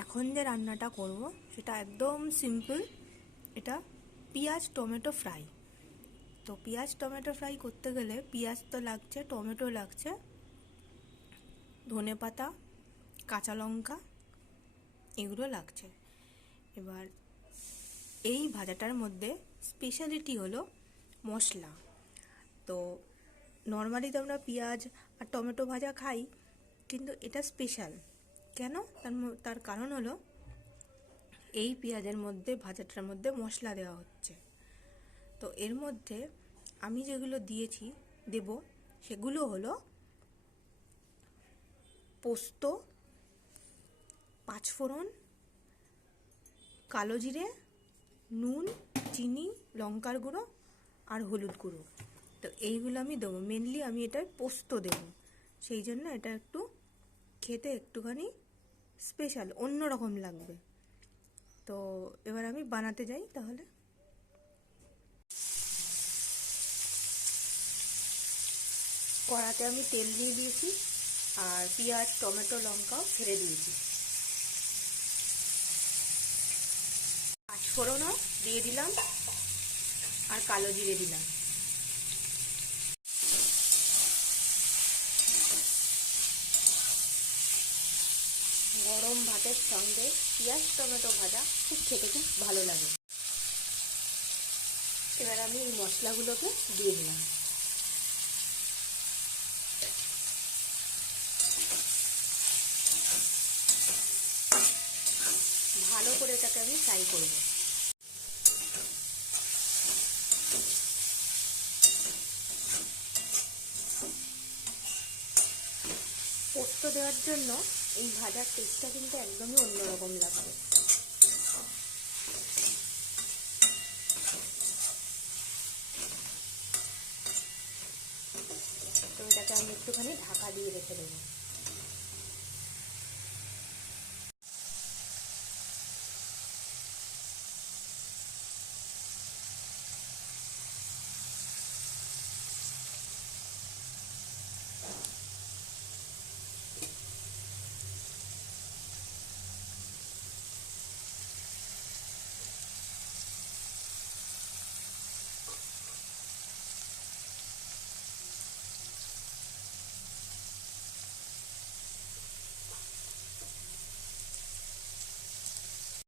এখন যে রান্নাটা করব সেটা একদম সিম্পল। এটা পেঁয়াজ টমেটো ফ্রাই। তো পেঁয়াজ টমেটো ফ্রাই করতে গেলে পেঁয়াজ তো লাগছে, টমেটো লাগছে, ধনেপাতা, কাঁচা লঙ্কা, এগুলো লাগছে। এবার এই ভাজাটার মধ্যে স্পেশালিটি হলো মশলা। তো নর্মালি তো আমরা পেঁয়াজ আর টমেটো ভাজা খাই, কিন্তু এটা স্পেশাল কেন? তার কারণ হলো এই পেঁয়াজের মধ্যে, ভাজাটার মধ্যে মশলা দেওয়া হচ্ছে। তো এর মধ্যে আমি যেগুলো দেব সেগুলো হলো পোস্ত, পাঁচফোড়ন, কালো জিরে, নুন, চিনি, লঙ্কার গুঁড়ো আর হলুদ গুঁড়ো। তো এইগুলো আমি দেবো। মেনলি আমি এটায় পোস্ত দেব, সেই জন্য এটা একটু খেতে একটুখানি স্পেশাল, অন্যরকম লাগবে। তো এবার আমি বানাতে যাই তাহলে। কড়াতে আমি তেল দিয়ে দিয়েছি আর পেঁয়াজ টমেটো লঙ্কাও ছেড়ে দিয়েছি। পাঁচফোড়নও দিয়ে দিলাম আর কালো জিরে দিলাম। গরম ভাতের সঙ্গে পেঁয়াজ টমেটো ভাজা খেতে খুব ভালো লাগে। এবার আমি এই মশলাগুলোকে দিয়ে দিলাম। ভালো করে এটাকে আমি ফ্রাই করব। পোস্ত দেওয়ার জন্য এই ভাজার টেস্টটা কিন্তু একদমই অন্যরকম লাগবে। তো এটাকে আমি একটুখানি ঢাকা দিয়ে রেখে দেবো।